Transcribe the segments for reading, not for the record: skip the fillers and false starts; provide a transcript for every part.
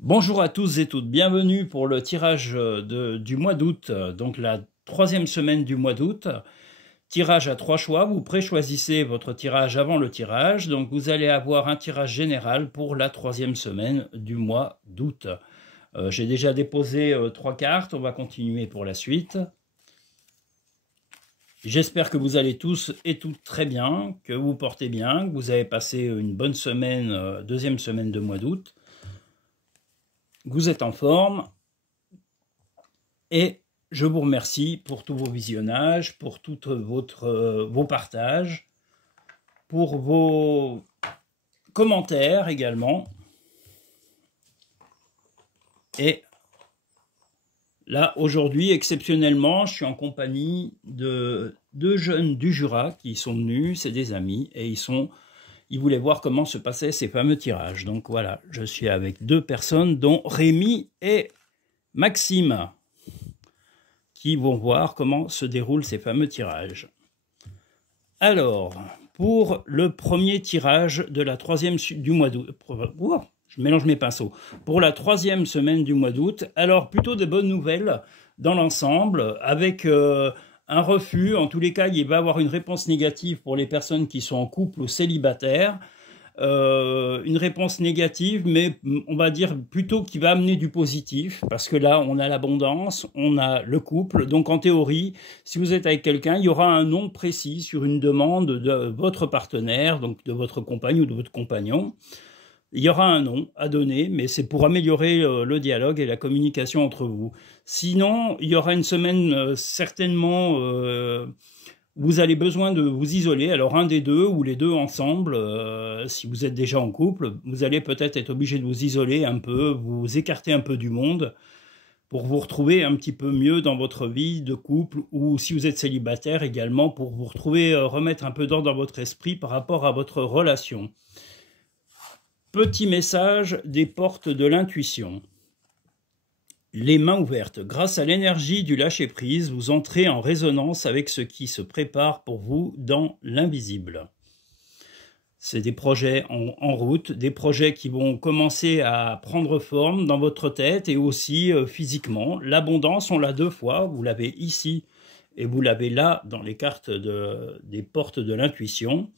Bonjour à tous et toutes, bienvenue pour le tirage du mois d'août, donc la troisième semaine du mois d'août. Tirage à 3 choix, vous préchoisissez votre tirage avant le tirage, donc vous allez avoir un tirage général pour la troisième semaine du mois d'août. J'ai déjà déposé 3 cartes, on va continuer pour la suite. J'espère que vous allez tous et toutes très bien, que vous portez bien, que vous avez passé une bonne semaine, deuxième semaine de mois d'août. Vous êtes en forme et je vous remercie pour tous vos visionnages, pour tous vos partages, pour vos commentaires également. Et là, aujourd'hui, exceptionnellement, je suis en compagnie de deux jeunes du Jura qui sont venus, c'est des amis, et ils voulaient voir comment se passaient ces fameux tirages. Donc voilà, je suis avec deux personnes, dont Rémi et Maxime, qui vont voir comment se déroulent ces fameux tirages. Alors, pour le premier tirage de la troisième du mois d'août, je mélange mes pinceaux, pour la troisième semaine du mois d'août, alors plutôt de bonnes nouvelles dans l'ensemble, avec un refus, en tous les cas, il va y avoir une réponse négative pour les personnes qui sont en couple ou célibataires, une réponse négative, mais on va dire plutôt qui va amener du positif, parce que là, on a l'abondance, on a le couple, donc en théorie, si vous êtes avec quelqu'un, il y aura un nom précis sur une demande de votre partenaire, donc de votre compagne ou de votre compagnon. Il y aura un nom à donner, mais c'est pour améliorer le dialogue et la communication entre vous. Sinon, il y aura une semaine certainement... vous avez besoin de vous isoler, alors un des deux ou les deux ensemble, si vous êtes déjà en couple, vous allez peut-être être obligé de vous isoler un peu, vous écarter un peu du monde pour vous retrouver un petit peu mieux dans votre vie de couple, ou si vous êtes célibataire également, pour vous retrouver, remettre un peu d'ordre dans votre esprit par rapport à votre relation. Petit message des portes de l'intuition. Les mains ouvertes, grâce à l'énergie du lâcher-prise, vous entrez en résonance avec ce qui se prépare pour vous dans l'invisible. C'est des projets en route, des projets qui vont commencer à prendre forme dans votre tête et aussi physiquement. L'abondance, on l'a deux fois, vous l'avez ici et vous l'avez là dans les cartes des portes de l'intuition.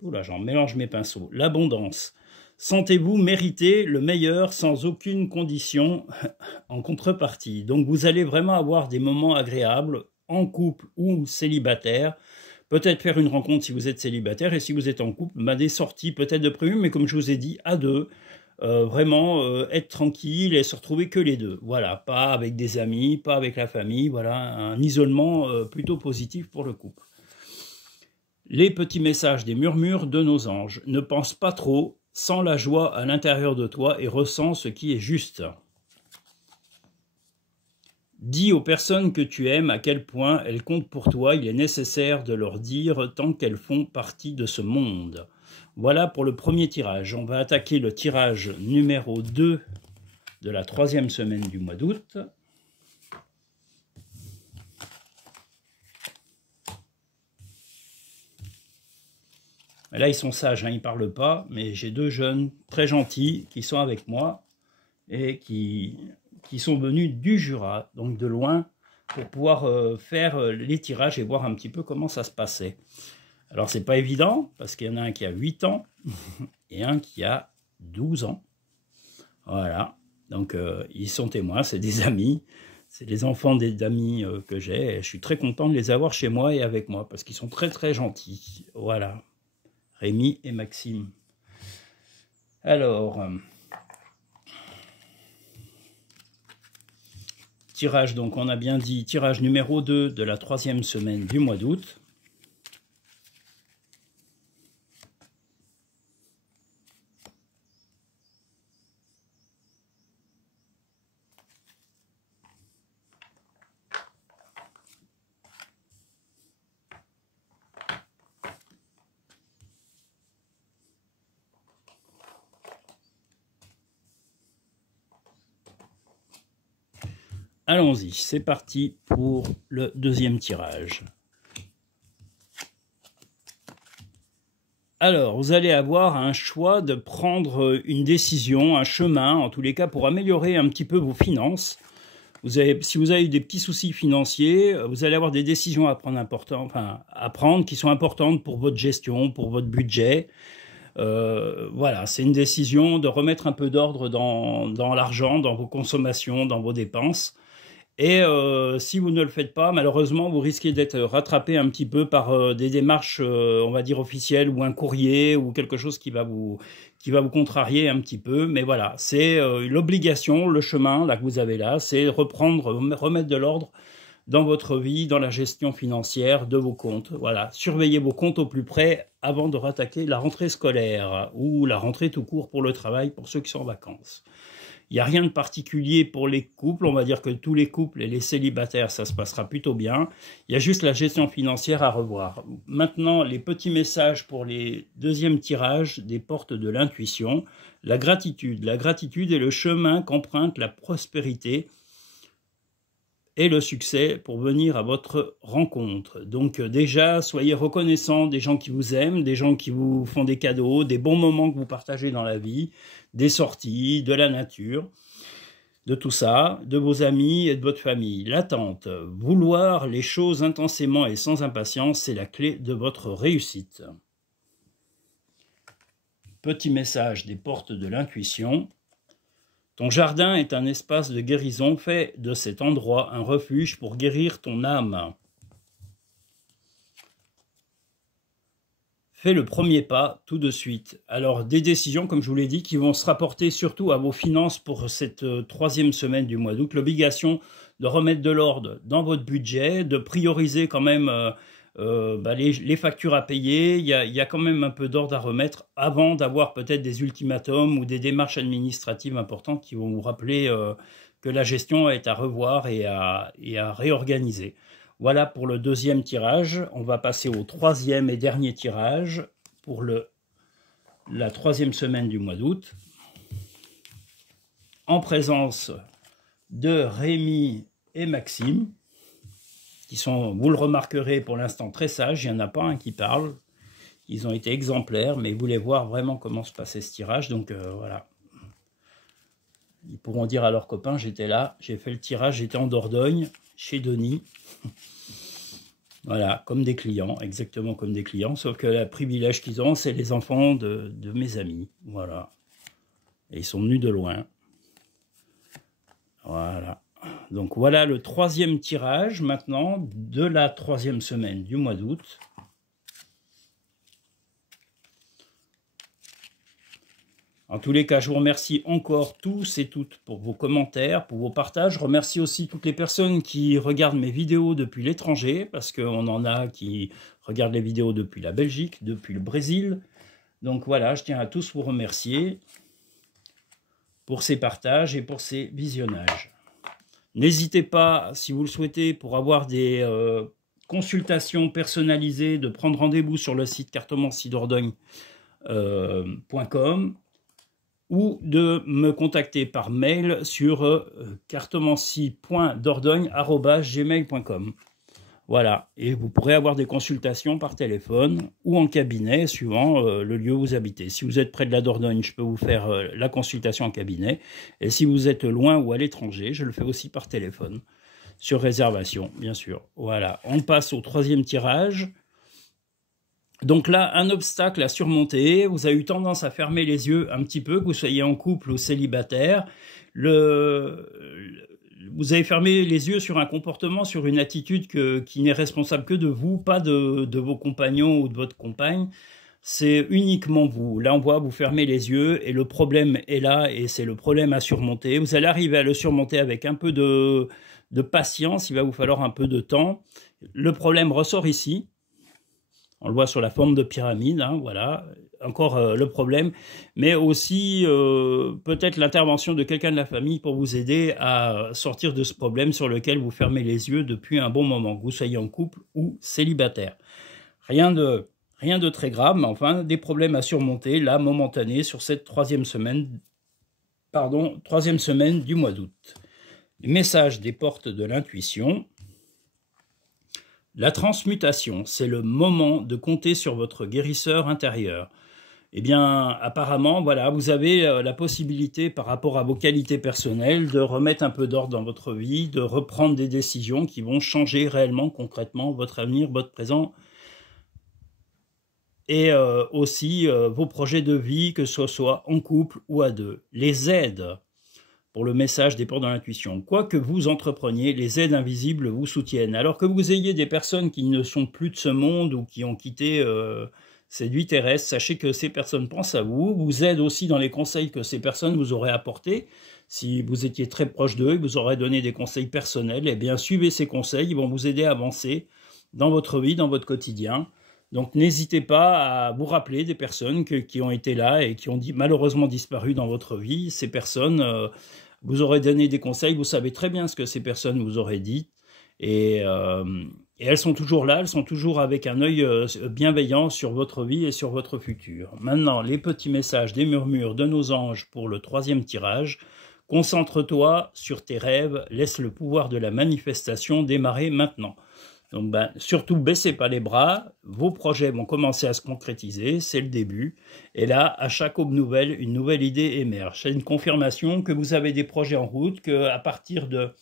Oula, j'en mélange mes pinceaux. L'abondance. Sentez-vous mériter le meilleur sans aucune condition en contrepartie. Donc vous allez vraiment avoir des moments agréables en couple ou célibataire. Peut-être faire une rencontre si vous êtes célibataire, et si vous êtes en couple, des sorties peut-être de prévues, mais comme je vous ai dit, à deux. Vraiment être tranquille et se retrouver que les deux. Voilà, pas avec des amis, pas avec la famille. Voilà, un isolement plutôt positif pour le couple. Les petits messages des murmures de nos anges. Ne pense pas trop, sens la joie à l'intérieur de toi et ressens ce qui est juste. Dis aux personnes que tu aimes à quel point elles comptent pour toi, il est nécessaire de leur dire tant qu'elles font partie de ce monde. Voilà pour le premier tirage. On va attaquer le tirage numéro 2 de la troisième semaine du mois d'août. Là, ils sont sages, hein, ils ne parlent pas, mais j'ai deux jeunes très gentils qui sont avec moi et qui sont venus du Jura, donc de loin, pour pouvoir faire les tirages et voir un petit peu comment ça se passait. Alors, c'est pas évident, parce qu'il y en a un qui a 8 ans et un qui a 12 ans. Voilà, donc ils sont témoins, c'est des amis. C'est les enfants des amis que j'ai. Je suis très content de les avoir chez moi et avec moi, parce qu'ils sont très très gentils. Voilà. Rémi et Maxime. Alors, tirage, donc on a bien dit, tirage numéro 2 de la troisième semaine du mois d'août. Allons-y, c'est parti pour le deuxième tirage. Alors, vous allez avoir un choix de prendre une décision, un chemin, en tous les cas, pour améliorer un petit peu vos finances. Si vous avez eu des petits soucis financiers, vous allez avoir des décisions à prendre qui sont importantes pour votre gestion, pour votre budget. Voilà, c'est une décision de remettre un peu d'ordre dans l'argent, dans vos consommations, dans vos dépenses. Et si vous ne le faites pas, malheureusement, vous risquez d'être rattrapé un petit peu par des démarches, on va dire, officielles, ou un courrier, ou quelque chose qui va vous contrarier un petit peu. Mais voilà, c'est l'obligation, le chemin là que vous avez là, c'est remettre de l'ordre dans votre vie, dans la gestion financière de vos comptes. Voilà, surveillez vos comptes au plus près avant de rattaquer la rentrée scolaire, ou la rentrée tout court pour le travail, pour ceux qui sont en vacances. Il n'y a rien de particulier pour les couples, on va dire que tous les couples et les célibataires, ça se passera plutôt bien. Il y a juste la gestion financière à revoir. Maintenant, les petits messages pour les deuxièmes tirages des portes de l'intuition. La gratitude. La gratitude est le chemin qu'emprunte la prospérité et le succès pour venir à votre rencontre. Donc déjà, soyez reconnaissants des gens qui vous aiment, des gens qui vous font des cadeaux, des bons moments que vous partagez dans la vie, des sorties, de la nature, de tout ça, de vos amis et de votre famille. L'attente, vouloir les choses intensément et sans impatience, c'est la clé de votre réussite. Petit message des portes de l'intuition. Ton jardin est un espace de guérison, fais de cet endroit un refuge pour guérir ton âme. Fais le premier pas tout de suite. Alors, des décisions, comme je vous l'ai dit, qui vont se rapporter surtout à vos finances pour cette troisième semaine du mois d'août. L'obligation de remettre de l'ordre dans votre budget, de prioriser quand même les factures à payer. Il y a quand même un peu d'ordre à remettre avant d'avoir peut-être des ultimatums ou des démarches administratives importantes qui vont vous rappeler que la gestion est à revoir et à réorganiser. Voilà pour le deuxième tirage. On va passer au troisième et dernier tirage pour la troisième semaine du mois d'août. En présence de Rémi et Maxime, qui sont, vous le remarquerez, pour l'instant très sages. Il n'y en a pas un qui parle. Ils ont été exemplaires, mais ils voulaient voir vraiment comment se passait ce tirage. Donc voilà. Ils pourront dire à leurs copains, j'étais là, j'ai fait le tirage, j'étais en Dordogne, chez Denis. Voilà, comme des clients, exactement comme des clients, sauf que le privilège qu'ils ont, c'est les enfants de mes amis. Voilà. Et ils sont venus de loin. Voilà. Donc voilà le troisième tirage maintenant de la troisième semaine du mois d'août. En tous les cas, je vous remercie encore tous et toutes pour vos commentaires, pour vos partages. Je remercie aussi toutes les personnes qui regardent mes vidéos depuis l'étranger, parce qu'on en a qui regardent les vidéos depuis la Belgique, depuis le Brésil. Donc voilà, je tiens à tous vous remercier pour ces partages et pour ces visionnages. N'hésitez pas, si vous le souhaitez, pour avoir des consultations personnalisées, de prendre rendez-vous sur le site cartomanciedordogne.com ou de me contacter par mail sur cartomancie.dordogne@gmail.com. Voilà, et vous pourrez avoir des consultations par téléphone ou en cabinet, suivant le lieu où vous habitez. Si vous êtes près de la Dordogne, je peux vous faire la consultation en cabinet. Et si vous êtes loin ou à l'étranger, je le fais aussi par téléphone, sur réservation, bien sûr. Voilà, on passe au troisième tirage. Donc là, un obstacle à surmonter. Vous avez eu tendance à fermer les yeux un petit peu, que vous soyez en couple ou célibataire. Vous avez fermé les yeux sur un comportement, sur une attitude qui n'est responsable que de vous, pas de vos compagnons ou de votre compagne. C'est uniquement vous. Là, on voit, vous fermez les yeux et le problème est là et c'est le problème à surmonter. Vous allez arriver à le surmonter avec un peu de patience. Il va vous falloir un peu de temps. Le problème ressort ici. On le voit sur la forme de pyramide, hein, voilà, encore le problème, mais aussi peut-être l'intervention de quelqu'un de la famille pour vous aider à sortir de ce problème sur lequel vous fermez les yeux depuis un bon moment, que vous soyez en couple ou célibataire. Rien de très grave, mais enfin des problèmes à surmonter, là, momentanés, sur cette troisième semaine du mois d'août. Les messages des portes de l'intuition. La transmutation, c'est le moment de compter sur votre guérisseur intérieur. Eh bien, apparemment, voilà, vous avez la possibilité, par rapport à vos qualités personnelles, de remettre un peu d'ordre dans votre vie, de reprendre des décisions qui vont changer réellement, concrètement, votre avenir, votre présent, et aussi vos projets de vie, que ce soit en couple ou à deux. Les aides pour le message des portes de l'intuition. Quoi que vous entrepreniez, les aides invisibles vous soutiennent. Alors que vous ayez des personnes qui ne sont plus de ce monde ou qui ont quitté cette vie terrestre, sachez que ces personnes pensent à vous, vous aident aussi dans les conseils que ces personnes vous auraient apportés. Si vous étiez très proche d'eux, ils vous auraient donné des conseils personnels, eh bien suivez ces conseils, ils vont vous aider à avancer dans votre vie, dans votre quotidien. Donc n'hésitez pas à vous rappeler des personnes qui ont été là et qui ont malheureusement disparu dans votre vie. Ces personnes vous auraient donné des conseils, vous savez très bien ce que ces personnes vous auraient dit. Et elles sont toujours là, elles sont toujours avec un œil bienveillant sur votre vie et sur votre futur. Maintenant, les petits messages des murmures de nos anges pour le 3e tirage. Concentre-toi sur tes rêves, laisse le pouvoir de la manifestation démarrer maintenant. Donc surtout, baissez pas les bras, vos projets vont commencer à se concrétiser, c'est le début. Et là, à chaque aube nouvelle, une nouvelle idée émerge. C'est une confirmation que vous avez des projets en route, qu'à partir de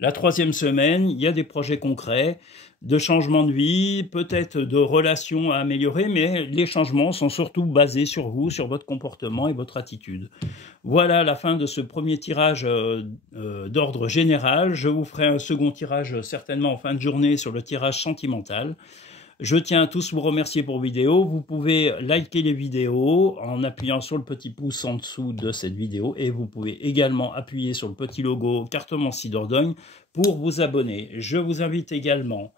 la 3e semaine, il y a des projets concrets, de changement de vie, peut-être de relations à améliorer, mais les changements sont surtout basés sur vous, sur votre comportement et votre attitude. Voilà la fin de ce premier tirage d'ordre général. Je vous ferai un second tirage certainement en fin de journée sur le tirage sentimental. Je tiens à tous vous remercier pour vidéo. Vous pouvez liker les vidéos en appuyant sur le petit pouce en dessous de cette vidéo et vous pouvez également appuyer sur le petit logo Cartomancie Dordogne pour vous abonner. Je vous invite également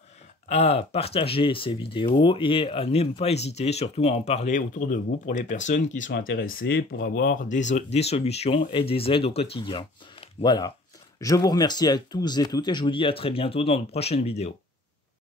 à partager ces vidéos et à ne pas hésiter surtout à en parler autour de vous pour les personnes qui sont intéressées pour avoir des solutions et des aides au quotidien. Voilà. Je vous remercie à tous et toutes et je vous dis à très bientôt dans de prochaines vidéos.